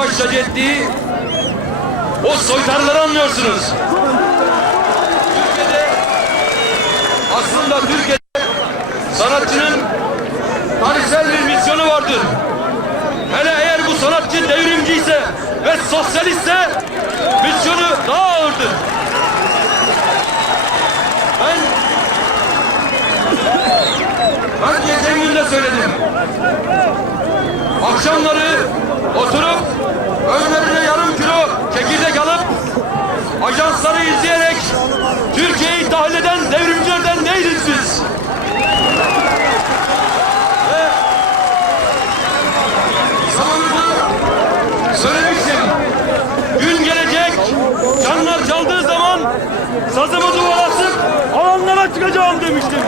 baş tacı ettiği o soytarıları anlıyorsunuz. Türkiye'de sanatçının tarihsel bir misyonu vardır. Hele eğer bu sanatçı devrimciyse ve sosyalistse misyonu daha ağırdır. Ben geçen gün de söyledim. Akşamları oturup önlerine yarım kilo çekirdek alıp ajansları izleyerek Türkiye'yi tahlil eden devrimcilerden değiliz biz. Ve zamanında söylemiştim. Gün gelecek, canlar çaldığı zaman sazımı duvara asıp alanlara çıkacağım demiştim.